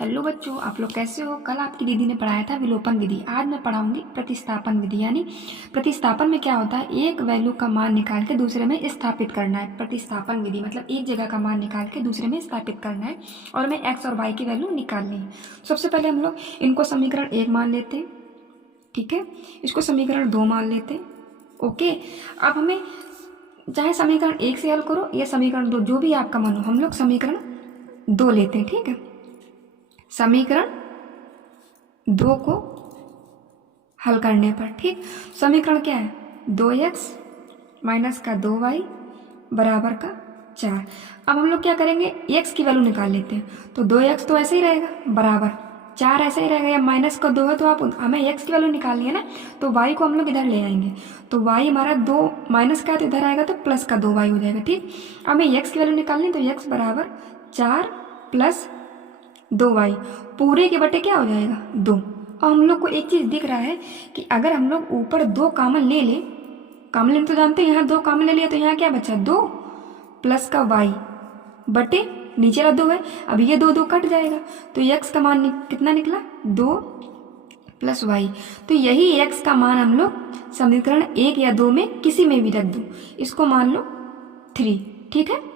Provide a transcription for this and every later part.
Hello बच्चों, आप लोग कैसे हो। कल आपकी दीदी ने पढ़ाया था विलोपन विधि। आज मैं पढ़ाऊंगी प्रतिस्थापन विधि। यानी प्रतिस्थापन में क्या होता है, एक वैल्यू का मान निकाल के दूसरे में स्थापित करना है। प्रतिस्थापन विधि मतलब एक जगह का मान निकाल के दूसरे में स्थापित करना है और हमें एक्स और वाई की वैल्यू निकालनी है। सबसे पहले हम लोग इनको समीकरण 1 मान लेते हैं, ठीक है। इसको समीकरण 2 मान लेते हैं, ओके। अब हमें चाहे समीकरण 1 से हल करो या समीकरण 2, जो भी आपका मन हो, हम लोग समीकरण 2 लेते हैं, ठीक है। समीकरण 2 को हल करने पर, ठीक, समीकरण क्या है, 2x माइनस का 2y बराबर का 4। अब हम लोग क्या करेंगे, x की वैल्यू निकाल लेते हैं। तो 2x तो ऐसे ही रहेगा बराबर 4 ऐसे ही रहेगा, या माइनस का 2 है तो आप हमें x की वैल्यू निकालनी है ना, तो y को हम लोग इधर ले आएंगे। तो y हमारा 2 माइनस का है तो इधर आएगा तो प्लस का 2y हो जाएगा, ठीक। हमें x की वैल्यू निकालनी है, तो x बराबर 4 प्लस 2y पूरे के बटे क्या हो जाएगा 2। और हम लोग को एक चीज़ दिख रहा है कि अगर हम लोग ऊपर 2 कॉमन ले लें, कॉमन लेने तो जानते हैं, यहाँ 2 कॉमन ले लिया तो यहाँ क्या बचा 2 प्लस का y बटे नीचे वाला 2 है। अब ये 2 कट जाएगा तो x का मान कितना निकला 2 प्लस y। तो यही x का मान हम लोग समीकरण 1 या 2 में किसी में भी रख दो, इसको मान लो 3, ठीक है।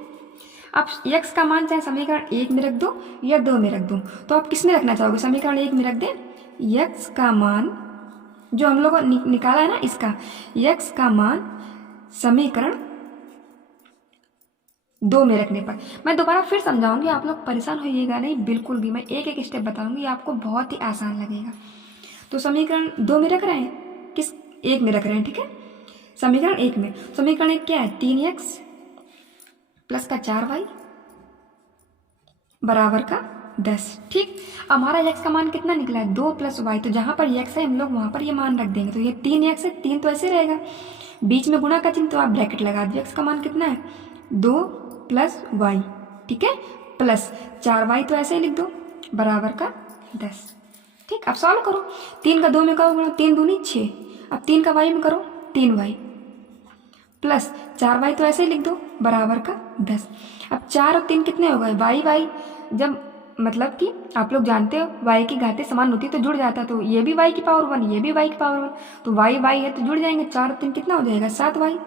आप x का मान चाहे समीकरण 1 में रख दो या 2 में रख दो, तो आप किस में रखना चाहोगे, समीकरण 1 में रख दें x का मान जो हम लोग निकाला है ना, इसका x का मान समीकरण 2 में रखने पर। मैं दोबारा फिर समझाऊंगी, आप लोग परेशान होइएगा नहीं बिल्कुल भी, मैं एक एक स्टेप बताऊंगी, आपको बहुत ही आसान लगेगा। तो समीकरण 2 में रख रहे हैं, किस 1 में रख रहे हैं, ठीक है। समीकरण 1 में, समीकरण 1 क्या है 3x प्लस का 4y बराबर का 10, ठीक। हमारा x का मान कितना निकला है 2 प्लस y, तो जहाँ पर x है हम लोग वहाँ पर ये मान रख देंगे। तो ये 3x है, 3 तो ऐसे रहेगा, बीच में गुणा का चिन्ह तो आप ब्रैकेट लगा दो। x का मान कितना है 2 प्लस y, ठीक है, प्लस 4y तो ऐसे ही लिख दो बराबर का 10, ठीक। अब सॉल्व करो, 3 का 2 में करो गुणा, 3 दूनी 6, अब 3 का y में करो 3y प्लस 4y तो ऐसे ही लिख दो बराबर का 10। अब 4 और 3 कितने हो गए y जब मतलब कि आप लोग जानते हो y की घातें समान होती है तो जुड़ जाता है, तो ये भी y की पावर 1 ये भी y की पावर 1, तो y है तो जुड़ जाएंगे। 4 और 3 कितना हो जाएगा 7y,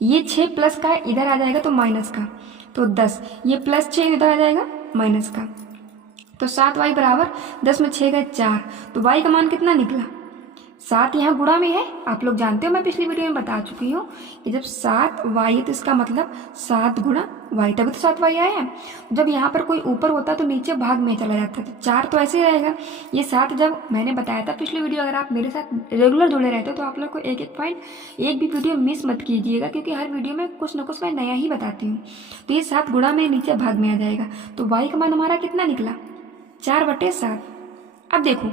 ये 6 प्लस का है इधर आ जाएगा तो माइनस का, तो 10, ये प्लस 6 इधर आ जाएगा माइनस का, तो 7y बराबर 10 में 6 गए 4, तो y का मान कितना निकला 7। यहाँ गुणा में है, आप लोग जानते हो मैं पिछली वीडियो में बता चुकी हूँ कि जब 7y है तो इसका मतलब 7 गुणा y, तभी तो 7y आया है। जब यहाँ पर कोई ऊपर होता तो नीचे भाग में चला जाता, तो 4 तो ऐसे ही रहेगा। ये 7 जब मैंने बताया था पिछली वीडियो, अगर आप मेरे साथ रेगुलर जुड़े रहते हो तो आप लोग को एक एक पॉइंट एक भी वीडियो मिस मत कीजिएगा, क्योंकि हर वीडियो में कुछ ना कुछ मैं नया ही बताती हूँ। तो ये 7 गुणा में नीचे भाग में आ जाएगा, तो y का मान हमारा कितना निकला 4/7। अब देखो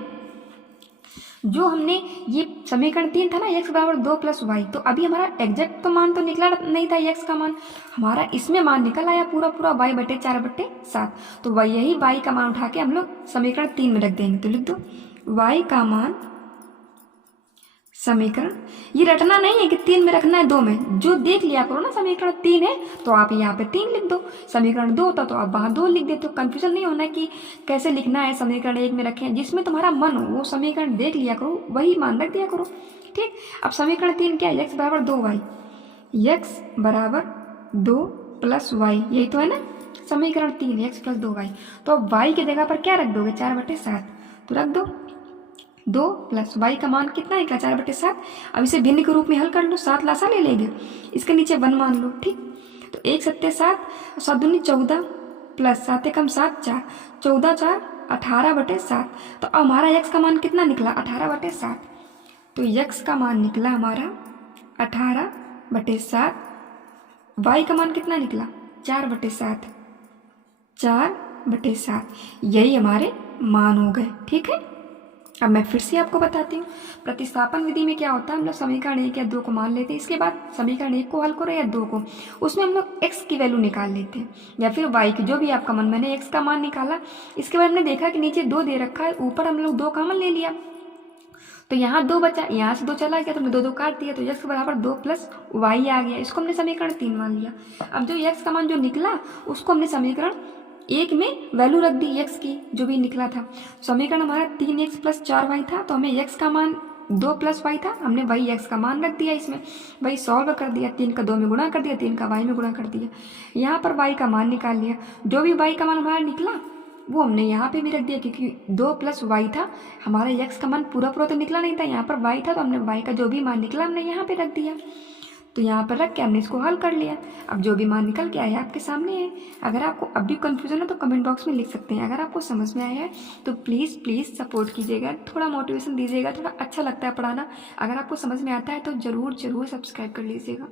जो हमने ये समीकरण 3 था ना x बराबर 2 प्लस y, तो अभी हमारा एग्जैक्ट तो मान तो निकला नहीं था x का मान, हमारा इसमें मान निकल आया पूरा पूरा y/4/7। तो वही यही y का मान उठा के हम लोग समीकरण 3 में रख देंगे, तो लिख दो y का मान समीकरण, ये रटना नहीं है कि 3 में रखना है 2 में, जो देख लिया करो ना समीकरण 3 है तो आप यहाँ पे 3 लिख दो, समीकरण 2 होता तो आप वहाँ 2 लिख देते हो। कंफ्यूजन नहीं होना कि कैसे लिखना है, समीकरण 1 में रखें, जिसमें तुम्हारा मन हो वो समीकरण देख लिया करो, वही मान रख दिया करो, ठीक। अब समीकरण 3 क्या है, x बराबर 2y, x बराबर 2 प्लस y, यही तो है ना समीकरण 3 x प्लस 2y। तो अब y की जगह पर क्या रख दोगे 4/7, तो रख दो 2 प्लस y का मान कितना निकला 4/7। अब इसे भिन्न के रूप में हल कर लो, 7 लासा ले लेंगे, इसके नीचे 1 मान लो, ठीक। तो 1 7 7, 7 दूनी 14 प्लस 7 एकम 7 4, 14 4 18/7। तो अब हमारा x का मान कितना निकला 18/7, तो x का मान निकला हमारा 18/7, y का मान कितना निकला 4/7, 4/7, यही हमारे मान हो गए, ठीक है। अब मैं फिर से आपको बताती हूँ, प्रतिस्थापन विधि में क्या होता है, हम लोग समीकरण 1 या 2 को मान लेते हैं, इसके बाद समीकरण 1 को हल करो या 2 को, उसमें हम लोग x की वैल्यू निकाल लेते हैं या फिर y की, जो भी आपका मन। मैंने x का मान निकाला, इसके बाद हमने देखा कि नीचे 2 दे रखा है, ऊपर हम लोग 2 कॉमन ले लिया, तो यहाँ 2 बचा, यहाँ से 2 चला गया तो हमने 2 काट दिया, तो x बराबर 2 प्लस y आ गया, इसको हमने समीकरण 3 मान लिया। अब जो x का मान जो निकला उसको हमने समीकरण एक में वैल्यू रख दी x की जो भी निकला था। समीकरण हमारा 3x + 4y था, तो हमें x का मान 2 + y था, हमने वही x का मान रख दिया इसमें, वही सॉल्व कर दिया, 3 का 2 में गुणा कर दिया, 3 का y में गुणा कर दिया, यहाँ पर y का मान निकाल लिया। जो भी y का मान हमारा निकला वो हमने यहाँ पे भी रख दिया, क्योंकि 2 + y था, हमारा x का मान पूरा पूरा तो निकला नहीं था, यहाँ पर y था, तो हमने y का जो भी मान निकला हमने यहाँ पे रख दिया। तो यहाँ पर रख के हमने इसको हल कर लिया। अब जो भी मान निकल के आया आपके सामने है। अगर आपको अब भी कन्फ्यूजन है तो कमेंट बॉक्स में लिख सकते हैं। अगर आपको समझ में आया है तो प्लीज़ सपोर्ट कीजिएगा, थोड़ा मोटिवेशन दीजिएगा, थोड़ा अच्छा लगता है पढ़ाना। अगर आपको समझ में आता है तो ज़रूर सब्सक्राइब कर लीजिएगा।